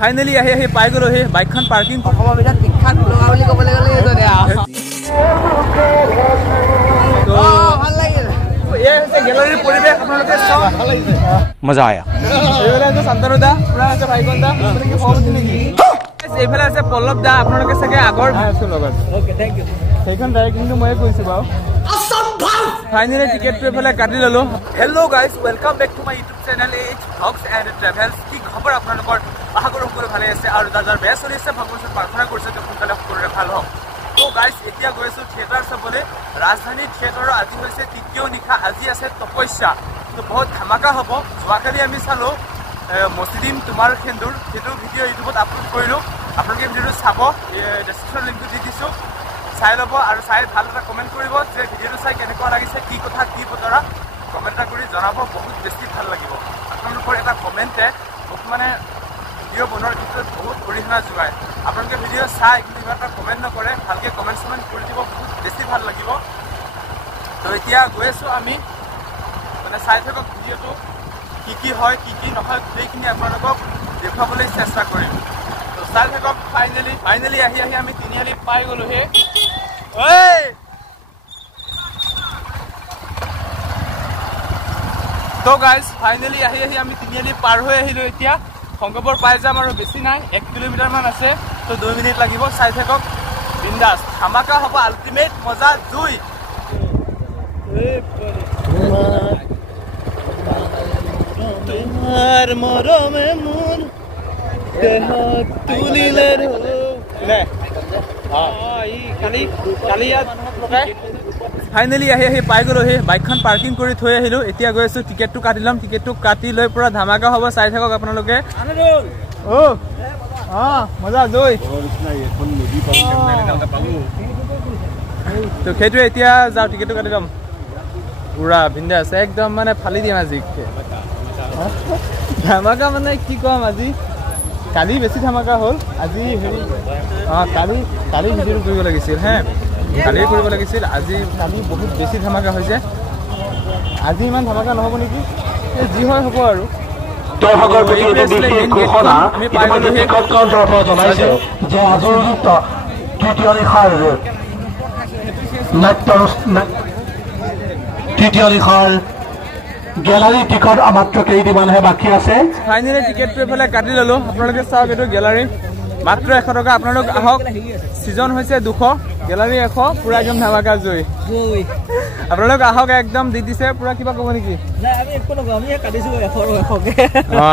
finally আহি পাই গলো হে বাইকখন পাৰ্কিং গেলাৰীৰ পৰিৱেশ আপোনালোকে মজা আয়া এইফালে আছে শান্তনু দা পুৰা আছে ভাইকন দা এইফালে আছে পল্লৱ দা আপোনালোকে চাগে আগৰ সেইখন ডাইৰেক্ট কিন্তু ময়ে কৈছো বাৰু ফাইনেলি টিকেটটো এইফালে কাটি ললো hello' guys welcome back to my YouTube channel H vlogs and travels কি খবৰ আপোনালোকৰ আশা কৰোঁ সকলো ভালে আছে আৰু যাৰ বেয়া চলি আছে ভগৱানৰ প্ৰাৰ্থনা কৰিছে যে সোনকালে সকলোৰে ভাল হওক তো গাইজ এতিয়া গৈ আছো থিয়েটাৰ চাবলৈ ৰাজধানী থিয়েটাৰৰ আজি হৈছে তৃতীয় নিশা আজি আছে তপস্যা তো বহুত ধামাকা হ'ব যোৱাকালি আমি চালোঁ মচিদিম তোমাৰ সেন্দুৰ সেইটো ভিডিঅ' ইউটিউবত আপলোড কৰিলোঁ আপোনালোকে ভিডিঅ'টো চাব ডেছক্ৰিপশ্যন লিংকটো দি দিছোঁ চাই ল'ব আৰু চাই ভাল এটা কমেণ্ট কৰিব যে ভিডিঅ'টো চাই কেনেকুৱা লাগিছে কি কথা কি বতৰা কমেণ্ট এটা কৰি জনাব বহুত বেছি ভাল লাগিব আপোনালোকৰ এটা কমেণ্টে মোক মানে ভিডিঅ' বনোৱাৰ ক্ষেত্ৰত বহুত অৰিহণা যোগায় আপোনালোকে ভিডিঅ' চাই কিন্তু ইমান এটা কমেণ্ট নকৰে ভালকৈ কমেণ্ট চমেণ্ট কৰি দিব বহুত বেছি ভাল লাগিব তো এতিয়া গৈ আছোঁ আমি মানে চাই থাকক ভিডিঅ'টো কি হয় কি নহয় গোটেইখিনি আপোনালোকক দেখুৱাবলৈ চেষ্টা কৰিম তো চাই থাকক ফাইনেলি আহি আমি তিনিআলি পাই গ'লোহে তো গাইজ ফাইনেলি আহি আমি তিনিআলি পাৰ হৈ আহিলোঁ এতিয়া শংকৰপুৰ পাই যাম আৰু বেছি নাই 1 কিলোমিটাৰমান আছে তো 2 মিনিট লাগিব চাই থাকক বিন্দাছ ধামাকা হ'ব আল্টিমেট মজা জুই তোমার মরমে মন দেহ তুলিলে ফাইনেলি আহি পাই গলো হে বাইকখন পাৰ্কিং কৰি থৈ আহিলোঁ এতিয়া গৈ আছোঁ টিকেটটো কাটি ল'ম টিকেটটো কাটি লৈ পুৰা ধামাকা হ'ব চাই থাকক আপোনালোকে মজা জয় তো সেইটোৱে এতিয়া যাওঁ টিকেটটো কাটি ল'ম পুৰা বিন্দাছ একদম মানে ফালি দিম আজি ধামাকা মানে কি ক'ম আজি কালি বেছি ধামাকা হ'ল আজি হেৰি কালি ভিডিঅ'টো কৰিব লাগিছিল হে কালিয়ে কৰিব লাগিছিল কালি বহুত বেছি ধামাকা হৈছে আজি ইমান ধামাকা নহ'ব নেকি যি হয় হ'ব আৰু তৃতীয় নিশাৰ গেলাৰী টিকট মাত্ৰ কেইদিনমানহে বাকী আছে ফাইনেলি টিকেটটো এইফালে কাটি ল'লোঁ আপোনালোকে চাওক এইটো গেলাৰী মাত্ৰ 100 টকা আপোনালোক আহক ছিজন হৈছে 200 গেলাৰী 100 পুৰা একদম ধামাকা জুই আপোনালোক আহক একদম দি দিছে পুৰা কিবা ক'ব নেকি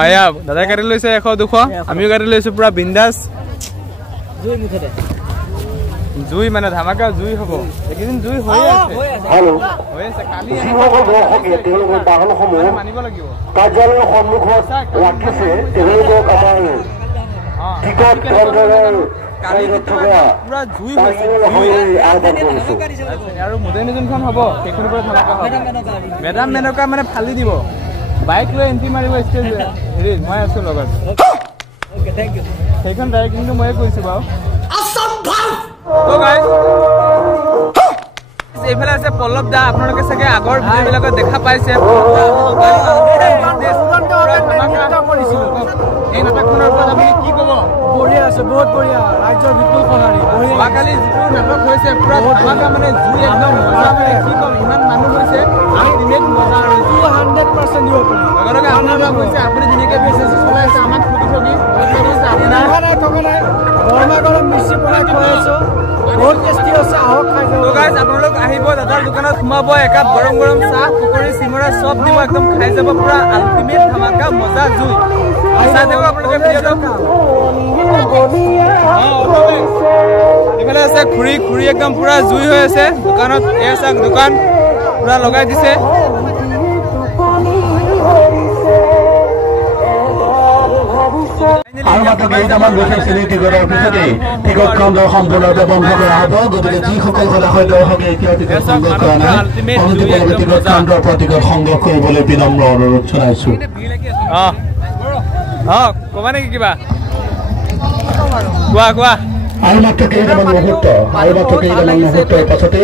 এয়া দাদাই কাটি লৈছে 100 200 আমিও কাটি লৈছোঁ পুৰা বিন্দাছ জুই মানে ধামাকা জুই হ'ব এইকেইদিন জুই হৈ আছে কালি মানিব লাগিব কাৰ্যালয়ৰ সন্মুখত ৰাখিছে তেওঁলোকক আমাৰ টিকট কাউণ্টাৰৰ পুৰা জুই আৰু মোদেনী যোনখন হ'ব সেইখনৰ পৰা ধামাকা হ'ব মেডাম মেনকা মানে ফালি দিব বাইক লৈ এণ্ট্ৰি মাৰিব ষ্টেজ হেৰি মই আছোঁ লগত সেইখন ডাইৰেক্ট কিন্তু ময়ে কৈছোঁ বাৰু এইফালে আছে পল্লৱ দা আপোনালোকে চাগে আগৰ ভিডিঅ'বিলাকত দেখা পাইছে এই নাটকখনৰ ওপৰত আপুনি কি ক'ব বঢ়িয়া আছে বহুত বঢ়িয়া ৰাজ্যৰ বিপুল কণাৰী যোৱাকালি যিটো নাটক হৈছে পুৰা ধামাকা মানে জুই একদম মজা মানে কি ক'ম ইমান মানুহ হৈছে আল্টিমেট মজা আৰু 100% দিব পাৰি লগে আপোনাৰ কৈছে আপুনি যেনেকৈ বিজনেছ চলাই আছে আমাক ঠগি আপোনাৰ গৰমা গৰম মিষ্টি বনাই খুৱাই আছো বহুত টেষ্টি আছে আহক খাই যাওক তো গাইজ আপোনালোক আহিব দাদাৰ দোকানত সোমাব একাপ গৰম চাহ পকৰি চিঙৰা চব দিব একদম খাই যাব পুৰা আল্টিমেট ধামাকা মজা জুই চাই থাকক আপোনালোকে ভিডিঅ'টো এইফালে আছে খুৰী একদম পুৰা জুই হৈ আছে দোকানত এয়া চাওক দোকান পুৰা লগাই দিছে আৰু মাত্ৰ কেইটামান গৈছিল টিকটৰ পিছতে টিকট কাউণ্টাৰ সম্পূৰ্ণৰূপে বন্ধ কৰা হ'ব গতিকে যিসকল সদায় দৰ্শকে এতিয়াও টিকট সংগ্ৰহ কৰা নাই টিকট কাউণ্টাৰৰ পৰা টিকট সংগ্ৰহ কৰিবলৈ বিনম্ৰ অনুৰোধ জনাইছোঁ ক'বা নেকি কিবা কোৱা আৰু মাত্ৰ কেইটামান মুহূৰ্তৰ পাছতে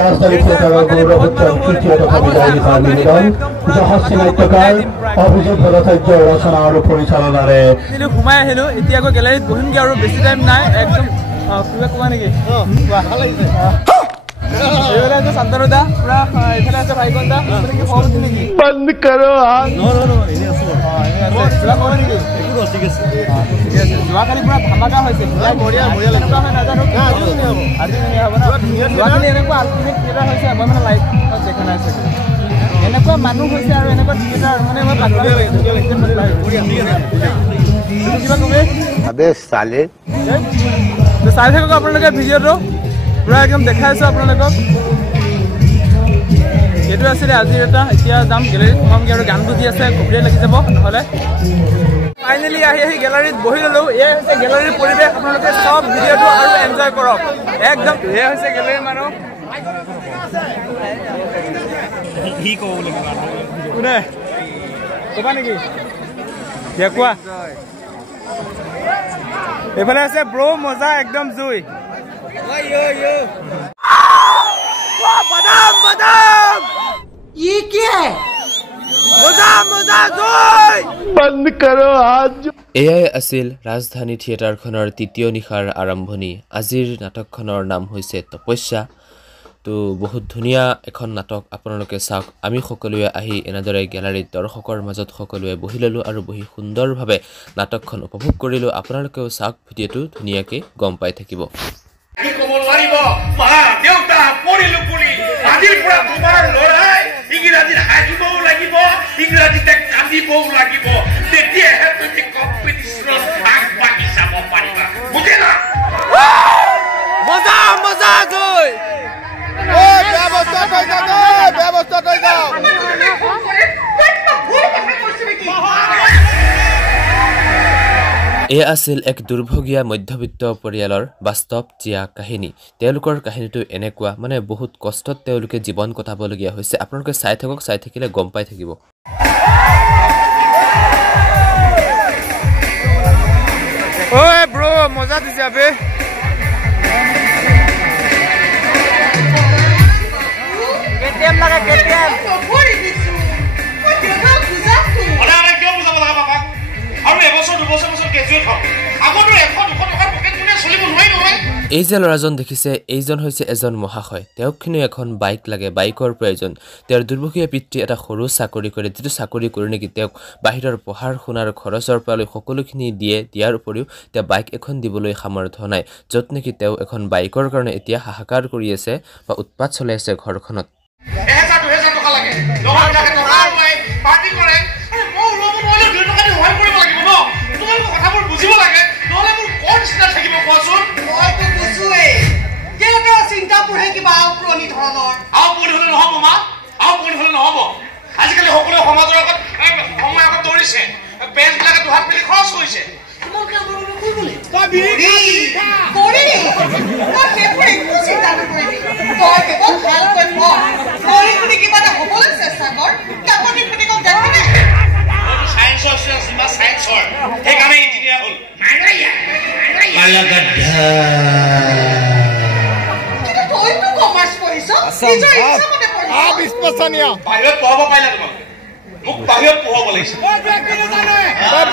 ৰাজধানী থিয়েটাৰৰ গৌৰৱোত্তৰ তৃতীয় তথা বিদায় নিশাৰ নিবেদন যশস্বী নাট্যকাৰ অভিজিত ভট্টাচাৰ্য ৰচনা আৰু পৰিচালনাৰে সোমাই আহিলো এতিয়া আকৌ গেলাৰীত বহিমগে আৰু বেছি টাইম নাই একদম কিবা কোৱা নেকি এইফালে শান্তনুদা পুৰা এইফালে আছে ভাইকনদা কি খবৰ আছে নেকি বন্ধ কৰো যোৱাকালি পুৰা ধামাকা হৈছে নাজানো যোৱাকালি এনেকুৱা আল্টিমেট থিয়েটাৰ হৈছে মই মানে লাইভ দেখা নাই চাগে এনেকুৱা মানুহ হৈছে আৰু এনেকুৱা থিয়েটাৰ মানে মই চাই থাকক আপোনালোকে ভিডিঅ'টো পুৰা একদম দেখাই আছো আপোনালোকক এইটো আছিলে আজিৰ এটা এতিয়া যাম গেলাৰীত সোমামগৈ আৰু গান বুজি আছে কপিৰাইট লাগি যাব নহ'লে ফাইনেলি আহি গেলাৰীত বহি ল'লো এয়া হৈছে গেলাৰীৰ পৰিৱেশ আপোনালোকে চব ভিডিঅ'টো আৰু এনজয় কৰক একদম এয়া হৈছে গেলাৰীৰ মানুহ কোনে ক'বা নেকি কোৱা এইফালে আছে ব্ৰ মজা একদম জুই বাদাম বাদাম ये क्या है मजा मजा जोई बंद करो हाथ এয়াই আছিল ৰাজধানী থিয়েটাৰখনৰ তৃতীয় নিশাৰ আৰম্ভণি আজিৰ নাটকখনৰ নাম হৈছে তপস্যা তো বহুত ধুনীয়া এখন নাটক আপোনালোকে চাওক আমি সকলোৱে আহি এনেদৰে গেলাৰীত দৰ্শকৰ মাজত সকলোৱে বহি ল'লো আৰু বহি সুন্দৰভাৱে নাটকখন উপভোগ কৰিলো আপোনালোকেও চাওক ভিডিঅ'টো ধুনীয়াকৈ গম পাই থাকিব এয়া আছিল এক দুৰ্ভগীয়া মধ্যবিত্ত পৰিয়ালৰ বাস্তৱ জীয়া কাহিনী তেওঁলোকৰ কাহিনীটো এনেকুৱা মানে বহুত কষ্টত তেওঁলোকে জীৱন কটাবলগীয়া হৈছে আপোনালোকে চাই থাকক চাই থাকিলে গম পাই থাকিব ओए ब्रो मजा दिसे अबे केटीएम लगा केटीएम ओरे दिसु ओरे अरे क्यों बुझा लगा बाबा আৰু এবছৰ দুবছৰ কেজুৱেট হওক আগতো 100-200 টকাৰ পকেট কোনে চলিব নোৱাৰি নহয় এই যে ল'ৰাজন দেখিছে এইজন হৈছে এজন মহাশয় তেওঁকখিনি এখন বাইক লাগে বাইকৰ প্ৰয়োজন তেওঁৰ দুৰ্ভগীয়া পিতৃ এটা সৰু চাকৰি কৰে যিটো চাকৰি কৰি নেকি তেওঁক বাহিৰৰ পঢ়াৰ শুনাৰ খৰচৰ পৰা লৈ সকলোখিনি দিয়াৰ উপৰিও তেওঁ বাইক এখন দিবলৈ সামৰ্থ্য নাই য'ত নেকি তেওঁ এখন বাইকৰ কাৰণে এতিয়া হাহাকাৰ কৰি আছে বা উৎপাত চলাই আছে ঘৰখনত 1000-2000 টকা লাগে লগৰ লাগে টকা মই পাৰ্টি কৰে মই ল'ব নহলে 2 টকা দি সহায় কৰিব লাগিব ন তোমালোকে কথাবোৰ বুজিব লাগে নহলে মোৰ কোন চিন্তা থাকিব কোৱাচোন মইতো বুঝুৱে কেনেকা চিন্তা পঢ়ে কিবা পুৰণি ধৰণৰ পুৰণি হলে নহব মা পুৰণি হলে নহব আজিকালি সকলো সমাজৰ আগত সময় আগত দৌৰিছে পেঞ্চবিলাকে দুহাত মেলি খৰচ কৰিছে তোমালোকে আমাৰ কি বোলে তই বিৰি কৰি তই কেপৰে একো চিন্তা নকৰিবি তই কেৱল ভালকৈ পঢ় পঢ়ি শুনি কিবা এটা হ'বলৈ চেষ্টা কৰ কাপতি ফটিকক দেখিনে সায়েন্সৰ সীমা সায়েন্সৰ সেইকাৰণে ইঞ্জিনিয়াৰ হ'ল কিন্তু তইতো কমাৰ্চ পঢ়িছ নিজৰ ইচ্ছা মতে পঢ়িছ বিস্পষ্টনীয় বাহিৰত পঢ়াব পাৰিলা তোমাক মোক বাহিৰত পঢ়াব লাগিছে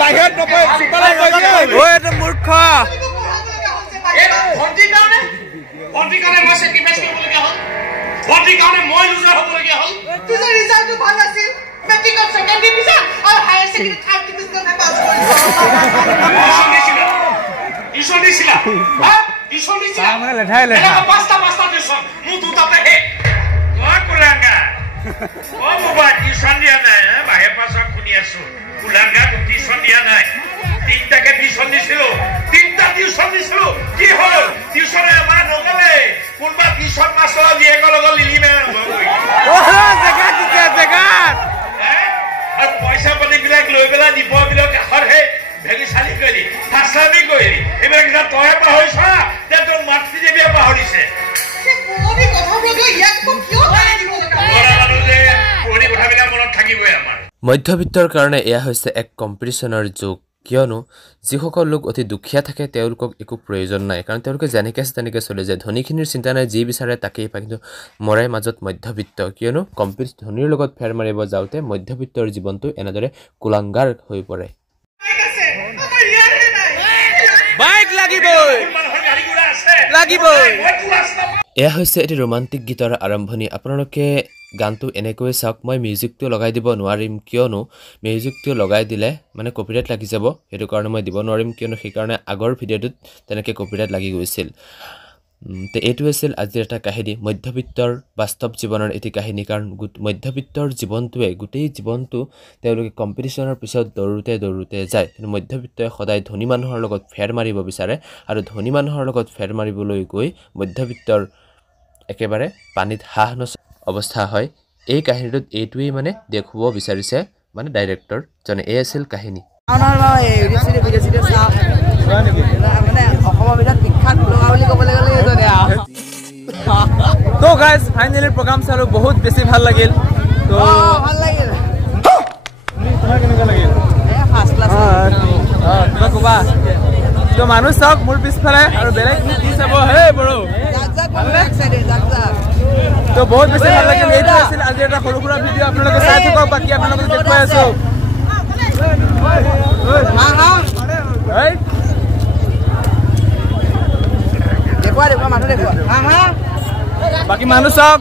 বাহিৰত নপঢ়ে চুপালাই কৈ এটা মূৰ্খ ভণ্টিৰ কাৰণে মই চেক্ৰিফাইচ কৰিবলগীয়া হ'ল ভণ্টিৰ কাৰণে মই লুজাৰ হ'বলগীয়া হ'ল তোমাৰ ৰিজাল্টটো ভাল আছিল মেট্ৰিকত ছেকেণ্ড ডিভিজন আৰু হায়াৰ ছেকেণ্ডাৰী থাৰ্ড ডিভিজনত পাছ কৰিছো টিউচন দিছিলা টিউচন দিছিলা মানে লেঠাই লেঠা পাঁচটা টিউচন মোৰ দুটাতে হে মই কুলাঙ্গা বাবা টিউচন দিয়া নাই বাহিৰ পাছত শুনি আছো কুলাঙ্গা টিউচন দিয়া নাই তিনটাকে টিউচন দিছিলো কি হ'ল টিউচনে আমাৰ নগলে কোনবা টিউচন মাষ্টৰ জীয়েকৰ লগত লিলি মেলা আৰু পইচা পাতি বিলাক লৈ পেলাই দীপবিলাক কাষত হে ভেলি চালি কৰিলি ফাঁচামি কৰিলি এইবিলাক কিবা তই পাহৰিছ যে তোৰ মাতৃ দেৱীয়ে পাহৰিছে মধ্যবিত্তৰ কাৰণে এয়া হৈছে এক কম্পিটিশ্যনৰ যুগ কিয়নো যিসকল লোক অতি দুখীয়া থাকে তেওঁলোকক একো প্ৰয়োজন নাই কাৰণ তেওঁলোকে যেনেকৈ আছে তেনেকৈ চলি যায় ধনীখিনিৰ চিন্তা নাই যি বিচাৰে তাকেই পায় কিন্তু মৰাই মাজত মধ্যবিত্ত কিয়নো ধনীৰ লগত ফেৰ মাৰিব যাওঁতে মধ্যবিত্তৰ জীৱনটো এনেদৰে কুলাংগাৰ হৈ পৰে বাইক লাগিবই লাগিবই এয়া হৈছে এটি ৰোমান্টিক গীতৰ আৰম্ভণি আপোনালোকে গানটো এনেকৈ চাওক মই মিউজিকটো লগাই দিব নোৱাৰিম কিয়নো মিউজিকটো লগাই দিলে মানে কপিৰাইট লাগি যাব সেইটো কাৰণে মই দিব নোৱাৰিম কিয়নো সেইকাৰণে আগৰ ভিডিঅ'টোত তেনেকৈ কপিৰাইট লাগি গৈছিল তে এইটো আছিল আজিৰ এটা কাহিনী মধ্যবিত্তৰ বাস্তৱ জীৱনৰ এটি কাহিনী কাৰণ মধ্যবিত্তৰ জীৱনটোৱে গোটেই জীৱনটো তেওঁলোকে কম্পিটিশ্যনৰ পিছত দৌৰোতে যায় কিন্তু মধ্যবিত্তই সদায় ধনী মানুহৰ লগত ফেৰ মাৰিব বিচাৰে আৰু ধনী মানুহৰ লগত ফেৰ মাৰিবলৈ গৈ মধ্যবিত্তৰ একেবাৰে পানীত হাঁহ নচৰা অৱস্থা হয় এই কাহিনীটোত এইটোৱেই মানে দেখুৱাব বিচাৰিছে মানে ডাইৰেক্টৰ জনে এই আছিল কাহিনী তো গাইজ ফাইনেলি প্ৰগ্ৰাম চালো বহুত বেছি ভাল লাগিল তো ভাল লাগিল তোমাৰ কেনেকুৱা লাগিল ফাৰ্ষ্ট ক্লাছ কিবা ক'বা তো মানুহ চাওক মোৰ পিছফালে আৰু বেলেগ কি চাব হে বড়ো তো বহুত বেছি ভাল লাগিল এইটো আছিল আজি এটা সৰু সুৰা ভিডিঅ' আপোনালোকে চাই থাকক বাকী আপোনালোকক দেখুৱাই আছো বাকী মানুহ চাওক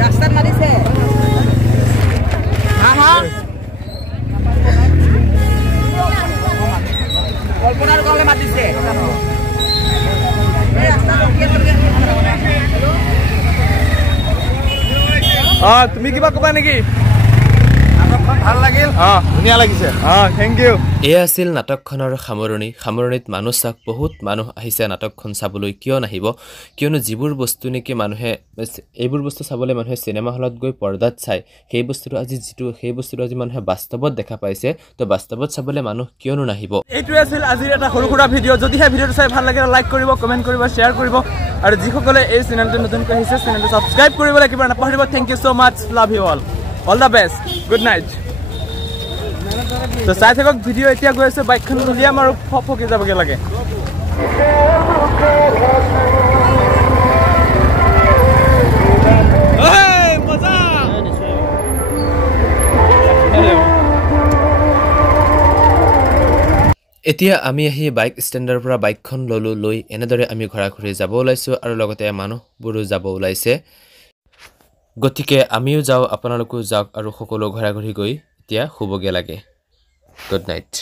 ৰাস্তাত মাৰিছে কল্পনাৰ কলে মাতিছে তুমি কিবা ক'বা নেকি ভাল লাগিল ধুনীয়া লাগিছে থেংক ইউ এয়া আছিল নাটকখনৰ সামৰণিত মানুহ চাওক বহুত মানুহ আহিছে নাটকখন চাবলৈ কিয় নাহিব কিয়নো যিবোৰ বস্তু নেকি মানুহে এইবোৰ বস্তু চাবলৈ মানুহে চিনেমা হলত গৈ পৰ্দাত চায় সেই বস্তুটো আজি মানুহে বাস্তৱত দেখা পাইছে তো বাস্তৱত চাবলৈ মানুহ কিয়নো নাহিব এইটোৱে আছিল আজিৰ এটা সৰু সুৰা ভিডিঅ' যদিহে ভিডিঅ'টো চাই ভাল লাগে লাইক কৰিব কমেণ্ট কৰিব শ্বেয়াৰ কৰিব আৰু যিসকলে এই চেনেলটো নতুনকৈ আহিছে চেনেলটো ছাবস্ক্ৰাইব কৰিবলৈ কিবা নাপাহৰিব thank you so' much love you all the best good night তো চাই থাকক ভিডিঅ' এতিয়া গৈ আছে বাইকখন উলিয়াম আৰু ফকি যাবগৈ লাগে এতিয়া আমি আহি বাইক ষ্টেণ্ডৰ পৰা বাইকখন লৈ এনেদৰে আমি ঘৰা ঘূৰি যাব ওলাইছোঁ আৰু লগতে মানুহবোৰো যাব ওলাইছে গতিকে আমিও যাওঁ আপোনালোকো যাওক আৰু সকলো ঘৰা ঘূৰি গৈ এতিয়া শুবগে লাগে গুড নাইট